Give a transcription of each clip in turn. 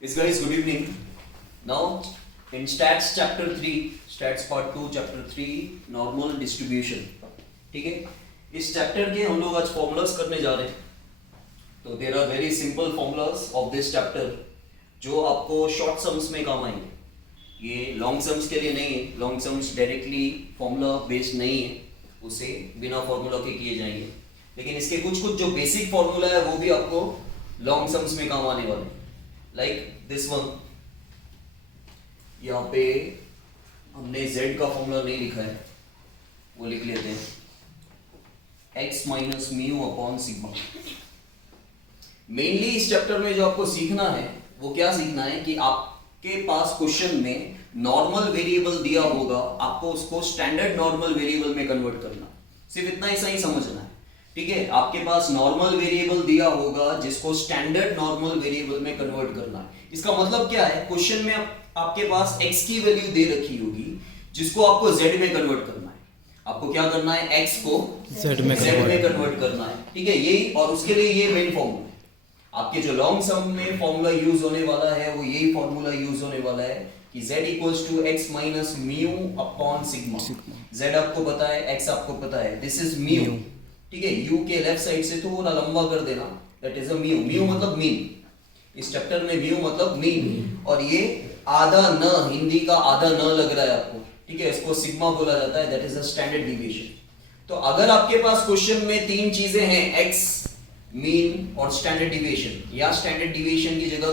Yes guys, good evening. Now in stats chapter 3, stats part 2 chapter 3 normal distribution. ठीक है, इस chapter के हम लोग आज फॉर्मूलाज करने जा रहे हैं. तो there are very simple formulas of this chapter जो आपको शॉर्ट सम्स में काम आएंगे. ये लॉन्ग सम्स के लिए नहीं है. Long sums directly formula based नहीं है, उसे बिना फॉर्मूला के किए जाएंगे. लेकिन इसके कुछ कुछ जो बेसिक फॉर्मूला है वो भी आपको लॉन्ग सम्स में काम आने वाले हैं. लाइक दिस वन, यहाँ पे हमने z का फॉर्मूला नहीं लिखा है, वो लिख लेते हैं x minus mu upon sigma. Mainly इस चैप्टर में जो आपको सीखना है वो क्या सीखना है कि आपके पास क्वेश्चन में नॉर्मल वेरिएबल दिया होगा, आपको उसको स्टैंडर्ड नॉर्मल वेरिएबल में कन्वर्ट करना. सिर्फ इतना ऐसा ही समझना है. ठीक है, आपके पास नॉर्मल वेरिएबल दिया होगा जिसको स्टैंडर्ड नॉर्मल वेरिएबल में कन्वर्ट करना है. इसका मतलब क्या है, क्वेश्चन में आपके पास x की वैल्यू दे रखी होगी जिसको आपको z में कन्वर्ट करना है. आपको क्या करना है, x को z में कन्वर्ट करना है. ठीक है, यही, और उसके लिए ये मेन फॉर्मूला है. आपके जो लॉन्ग सम में फॉर्मूला यूज होने वाला है वो यही फॉर्मूला यूज होने वाला है कि z equals to x minus mu upon sigma. z आपको पता है, x आपको पता है, दिस इज म्यू. ठीक है, u के लेफ्ट साइड से थोड़ा लंबा कर देना, that is a mu. Mu मतलब मीन. इस चैप्टर में म्यू मतलब मीन, और ये आधा न, हिंदी का आधा न लग रहा है आपको. ठीक है, इसको सिग्मा बोला जाता है, that is a standard deviation. तो अगर आपके पास क्वेश्चन में तीन चीजें हैं, x, मीन और स्टैंडर्ड डिविएशन, या स्टैंडर्ड डिविएशन की जगह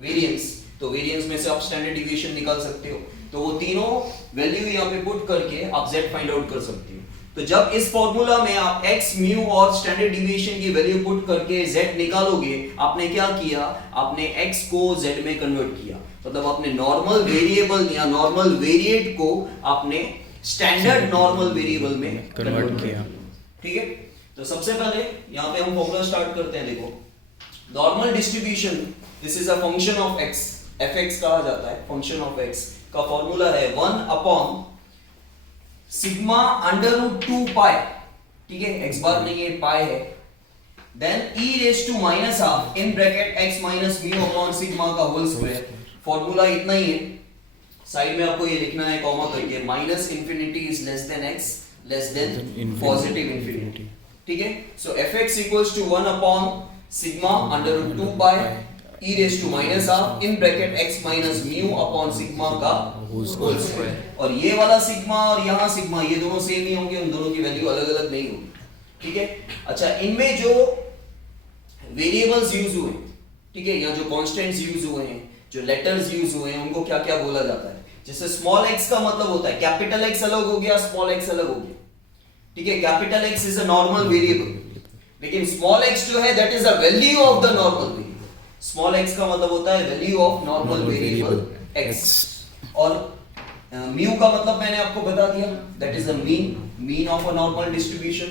वेरिएंस, तो वेरिएंस में से आप स्टैंडर्ड डिविएशन निकाल सकते हो. तो वो तीनों वैल्यू यहाँ पे पुट करके आप z फाइंड आउट कर सकते हो. तो जब इस फॉर्मूला में आप x, म्यू और स्टैंडर्ड डिविएशन की वैल्यू पुट करके z निकालोगे, आपने क्या किया, आपने x को z में कन्वर्ट किया. मतलब आपने नॉर्मल वेरिएबल या नॉर्मल वेरिएट को आपने स्टैंडर्ड नॉर्मल वेरिएबल में कन्वर्ट किया. ठीक है, तो सबसे पहले यहाँ पे हम फॉर्मूला स्टार्ट करते हैं. देखो, normal distribution, this is a function of x, fx कहा जाता है, फंक्शन ऑफ x का फॉर्मूला है 1 upon sigma under root 2 pi. ठीक है, x बार नहीं है, पाई है. Then e raise to minus half in bracket x minus mu upon sigma का होल स्क्वायर. फॉर्मूला इतना ही है. साइड में आपको ये लिखना है कॉमा करके, minus infinity is less than x less than positive infinity. ठीक है, so fx equals to 1 upon sigma under root 2 pi e raise to minus half in bracket x minus mu upon sigma का whole square. और ये वाला sigma और यहाँ sigma, ये दोनों सेम ही होंगे, उन दोनों की वैल्यू अलग अलग नहीं होगी. ठीक है, अच्छा, इनमें जो वेरिएबल्स यूज हुए, ठीक है, या जो कांस्टेंट्स यूज हुए हैं, जो लेटर्स यूज हुए हैं, उनको क्या क्या बोला जाता है. जैसे स्मॉल x का मतलब होता है, कैपिटल X अलग हो गया, स्मॉल x अलग हो गया. ठीक है, capital X is a normal variable, लेकिन स्मॉल x जो है that is a value of the normal variable. Small x का मतलब होता है value of normal variable x. और म्यू का मतलब मैंने आपको बता दिया, that is the mean of a normal distribution.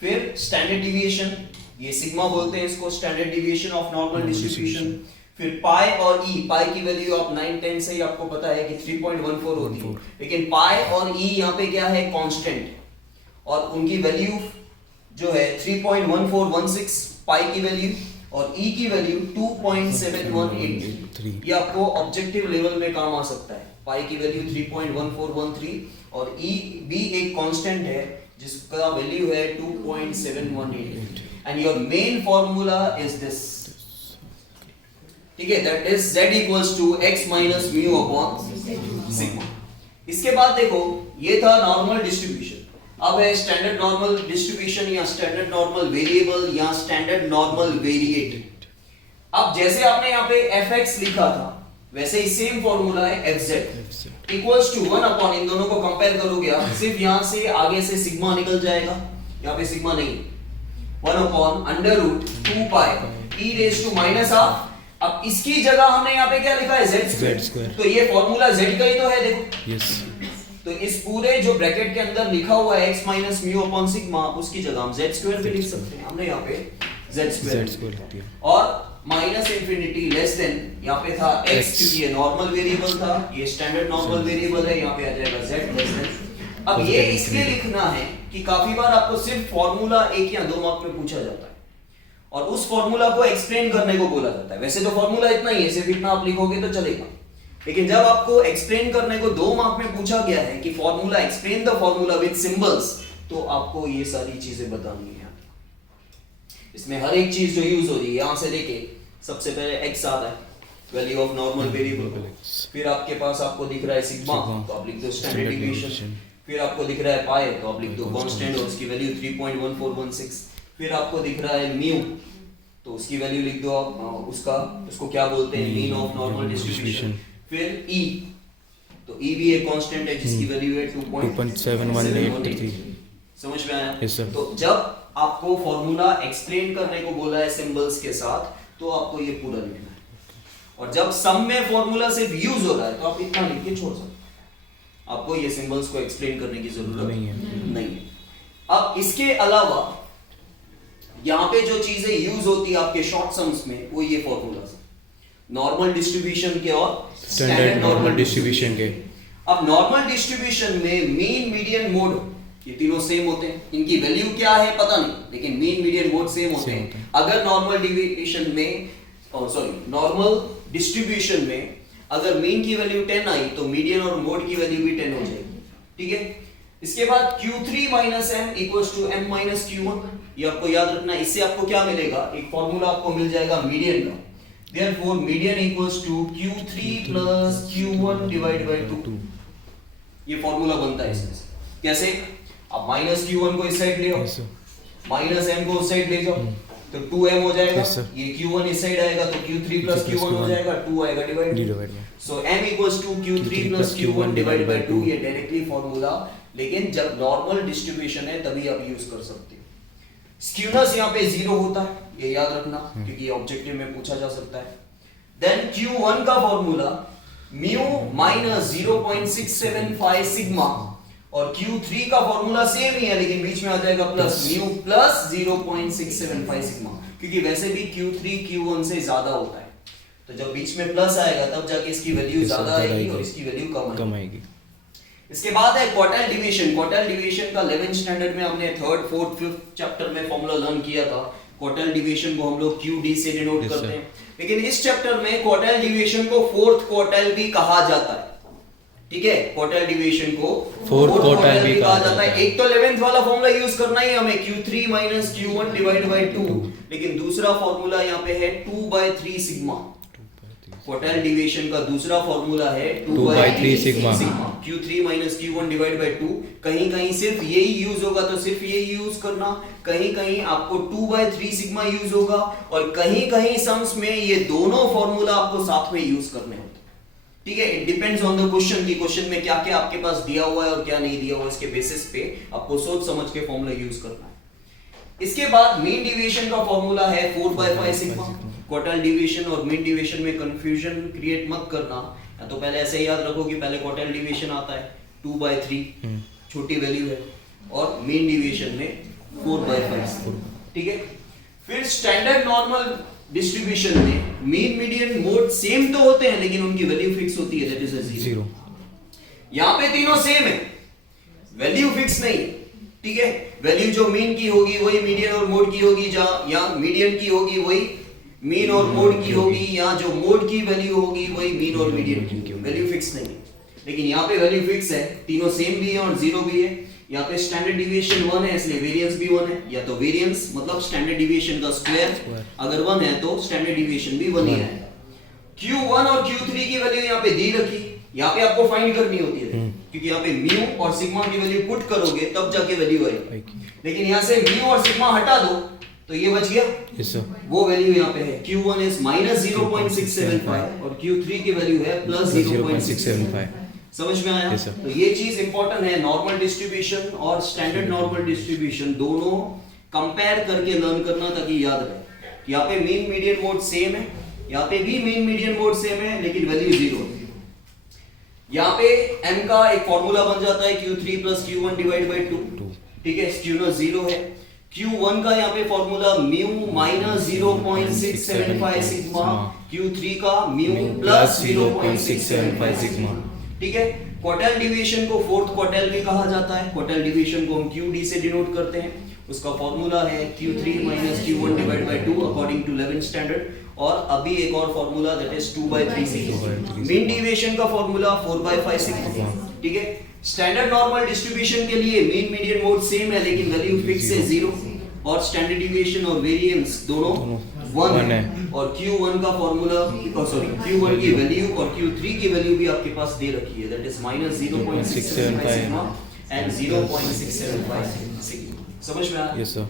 फिर स्टैंडर्ड डिविएशन, ये सिग्मा बोलते हैं इसको, standard deviation of normal distribution. फिर पाई और ई, पाई की वैल्यू आप 9, 10 से ही आपको पता है कि 3.14 होती है, लेकिन पाई और ई यहाँ पे क्या है, कांस्टेंट, और उनकी वैल्यू जो है 3.1416 पाई की वैल्यू, और ई की वैल्यू 2.718. ये आपको ऑब्जेक्टिव लेवल में काम आ सकता है. पाई की वैल्यू 3.1413 और ई भी एक कांस्टेंट है जिसका वैल्यू है 2.718. And your main formula is this. ठीक है, that is z equals to x minus mu upon sigma. इसके बाद देखो, ये था नॉर्मल डिस्ट्रीब्यूशन. अब है स्टैंडर्ड नॉर्मल डिस्ट्रीब्यूशन, या स्टैंडर्ड नॉर्मल वेरिएबल, या स्टैंडर्ड नॉर्मल वेरिएट. अब जैसे आपने यहाँ पे fx लिखा था, वैसे ही सेम फॉर्मूला है fz इक्वल्स टू 1 अपॉन, इन दोनों को कंपेयर करोगे आप, सिर्फ यहाँ से आगे से सिग्मा निकल जाएगा, यहाँ पे सिग्मा नहीं, 1 upon under root 2 pi e raise to minus half. अब इसकी जगह हमने यहाँ पे क्या लिखा है, z स्क्वायर. तो ये फॉर्मूला z का ही तो है, देखो. यस. तो इस पूरे जो ब्रैकेट के अंदर लिखा हुआ है x minus mu upon sigma, उसकी जगह हम z स्क्वायर भी लिख सकते हैं. हमने यहाँ पे z स्क्वायर लिख दिया. और माइनस इंफिनिटी लेस देन, यहाँ पे था x, क्योंकि ये नॉर्मल वेरिएबल था, ये स्टैंडर्ड नॉर्मल वेरिएबल है, यहाँ पे आ जाएगा z लेस देन. अब ये इसलिए लिखना है कि काफी बार आपको सिर्फ फॉर्मूला 1 या 2 मार्क में पूछा जाता है, और उस फॉर्मूला को एक्सप्लेन करने को बोला जाता है। वैसे तो फॉर्मूला इतना ही है, सिर्फ इतना आप लिखोगे तो चलेगा, लेकिन जब आपको एक्सप्लेन करने को 2 मार्क में पूछा गया है कि formula, explain the formula with symbols, तो आपको ये सारी चीजें बतानी है। इसमें हर एक चीज जो यूज हो रही है, यहां से लेके सबसे पहले x आता है, वैल्यू ऑफ नॉर्मल वेरिएबल, फिर आपके पास आपको दिख रहा है सिग्मा, तो आप लिख दो स्टैंडर्ड डिविएशन, फिर आपको दिख रहा है पाई, तो आप लिख दो कांस्टेंट और उसकी वैल्यू 3.1416, फिर आपको दिख रहा है म्यू, तो उसकी वैल्यू लिख दो आप, उसको क्या बोलते हैं, मीन ऑफ नॉर्मल डिस्ट्रीब्यूशन, फिर e, तो e भी एक कांस्टेंट है जिसकी वैल्यू है 2.7183। समझ में आया? yes, तो जब आपको फॉर्मूला एक्सप्लेन करने को बोला है सिंबल्स के साथ, तो आपको ये पूरा लिखना है, और जब सम में फॉर्मूला सिर्फ यूज हो रहा है तो आप इतना लिख के छोड़ सकते हैं, आपको ये सिंबल्स को एक्सप्लेन करने की जरूरत नहीं है। अब इसके अलावा यहाँ पे जो चीजें यूज होती है आपके शॉर्ट सम्स में, वो ये फॉर्मूला नॉर्मल डिस्ट्रीब्यूशन के और स्टैंडर्ड नॉर्मल डिस्ट्रीब्यूशन के। अब नॉर्मल डिस्ट्रीब्यूशन में मीन, मीडियन, मोड, ये तीनों सेम होते हैं। इनकी वैल्यू क्या है पता नहीं, लेकिन मीन, मीडियन, मोड सेम होते हैं। अगर नॉर्मल डिविएशन में, नॉर्मल डिस्ट्रीब्यूशन में अगर मीन की वैल्यू 10 आई, तो मीडियन और मोड की वैल्यू भी 10 हो जाएगी। ठीक है, इसके बाद Q3 minus m equals to m minus Q1, ये आपको याद रखना है। इससे आपको क्या मिलेगा, एक फॉर्मूला आपको मिल जाएगा मीडियन का। Therefore median equals to Q3 plus Q1 divided by 2। ये फॉर्मूला बनता है इसमें। कैसे? अब माइनस Q1 को इस साइड ले आओ, माइनस m को उस साइड ले जाओ, तो 2m हो जाएगा। ये Q1 इस साइड आएगा तो Q3 plus Q1 हो जाएगा, 2 आएगा divide. So m equals to Q3 plus Q1 divided by 2। ये डायरेक्टली फॉर्मूला, लेकिन जब नॉर्मल डिस्ट्रीब्यूशन है तभी आप यूज कर सकते हो। स्क्यूनेस यहाँ पे 0 होता है, ये याद रखना, क्योंकि ऑब्जेक्टिव में पूछा जा सकता है। देन Q1 का फॉर्मूला म्यू माइनस 0.675 सिग्मा, और Q3 का फॉर्मूला सेम ही है, लेकिन बीच में आ जाएगा प्लस म्यू प्लस 0.675 सिग्मा, क्योंकि वैसे भी Q3 Q1 से ज्यादा होता है, तो जब बीच में प्लस आएगा तब जाके इसकी वैल्यू ज्यादा आएगी और इसकी वैल्यू कम आएगी। इसके बाद है क्वार्टाइल डिवीजन। क्वार्टाइल डिवीजन का 11th स्टैंडर्ड में हमने 3rd, 4th, 5th चैप्टर में फॉर्मूला लर्न किया था। क्वार्टाइल डिवीजन को हम लोग QD से डिनोट करते हैं, लेकिन इस चैप्टर में क्वार्टाइल डिवीजन को 4th क्वार्टाइल भी कहा जाता है। ठीक है, क्वार्टाइल डिवीजन को 4th क्वार्टाइल भी कहा जाता है। एक तो 11th वाला फॉर्मूला यूज करना ही हमें, Q3 minus Q1 divided by 2, लेकिन दूसरा फॉर्मूला यहाँ पे है 2/3 सिग्मा। क्वार्टाइल डिवीजन का दूसरा फॉर्मूला है 2/3 sigma. Q3 minus Q1 divided by 2। कहीं कहीं सिर्फ यही यूज होगा तो सिर्फ यही यूज करना, कहीं कहीं आपको 2/3 सिग्मा यूज होगा, और कहीं कहीं सम्स में ये दोनों फॉर्मूला आपको साथ में यूज करने होते हैं। ठीक है, it depends on the question, की क्वेश्चन में क्या क्या आपके पास दिया हुआ है और क्या नहीं दिया हुआ, इसके बेसिस पे आपको सोच समझ के फॉर्मूला यूज करना है। इसके बाद मीन डिवीजन का फॉर्मूला है 4/5 सिग्मा। क्वार्टाइल डिवीजन और मीन डिवीजन में कंफ्यूजन क्रिएट मत करना, या तो पहले ऐसे याद रखो कि पहले क्वार्टाइल डिवीजन आता है 2/3, छोटी वैल्यू है, और मीन डिवीजन में 4/5। ठीक है, फिर स्टैंडर्ड नॉर्मल डिस्ट्रीब्यूशन में मीन, मीडियन, मोड सेम तो होते हैं, लेकिन उनकी वैल्यू फिक्स होती है, दैट इज अ 0। यहाँ पे तीनों सेम है, वैल्यू फिक्स नहीं। ठीक है, वैल्यू जो मीन की होगी वही मीडियन और मोड की होगी, या मीडियन की होगी वही मीन और मोड की होगी, या जो मोड की वैल्यू होगी वही मीन और मीडियन की, वैल्यू फिक्स नहीं है। लेकिन यहाँ पे वैल्यू फिक्स है, तीनों सेम भी है और 0 भी है। यहाँ पे स्टैंडर्ड डिविएशन 1 है, इसलिए वेरिएंस भी 1 है, या तो वेरिएंस मतलब स्टैंडर्ड डिविएशन का स्क्वायर, अगर 1 है तो स्टैंडर्ड डिविएशन भी 1 ही आएगा। Q1 और Q3 की वैल्यू यहाँ पे दी रखी, यहाँ पे आपको फाइंड करनी होती है, क्योंकि यहाँ पे म्यू और सिग्मा की वैल्यू पुट करोगे तब जाके वैल्यू आएगी, लेकिन यहाँ से म्यू और सिग्मा हटा दो तो ये बच गया। yes, वो वैल्यू यहाँ पे है, Q1 is minus 0.675 और Q3 की वैल्यू है प्लस 0.675। समझ में आया? yes, तो ये चीज इंपॉर्टेंट है, नॉर्मल डिस्ट्रीब्यूशन और स्टैंडर्ड नॉर्मल डिस्ट्रीब्यूशन दोनों कंपेयर करके लर्न करना, ताकि याद रहे। यहाँ पे मीन, मीडियन, मोड सेम है, यहाँ पे भी मीन, मीडियन, मोड सेम है, लेकिन वैल्यू 0 है। यहाँ पे m का एक फॉर्मूला बन जाता है Q3 plus Q1 divided by 2। ठीक है, स्क्यूनेस 0 है। Q1 का यहाँ पे formula mu minus 0.675 sigma, Q3 का म्यू प्लस 0.675 सिग्मा। ठीक है, क्वार्टाइल डिवीजन को 4th क्वार्टाइल भी कहा जाता है। क्वार्टाइल डिवीजन को हम QD से डिनोट करते हैं, उसका फॉर्मूला है Q3 minus Q1 divided by 2 according to 11th standard, और अभी एक और formula that is 2/3 sigma. Mean deviation का फॉर्मूला 4/5 सिग्मा, ठीक है। स्टैंडर्ड नॉर्मल डिस्ट्रीब्यूशन के लिए मीन मीडियन मोड सेम है लेकिन वैल्यू फिक्स है 0, और स्टैंडर्ड डिविएशन और वेरिएंस दोनों 1 है। और Q1 का फॉर्मूला, Q1 की वैल्यू और Q3 की वैल्यू भी आपके पास दे रखी है, that is -0.675 sigma and 0.675 sigma. समझ में आया? Yes sir.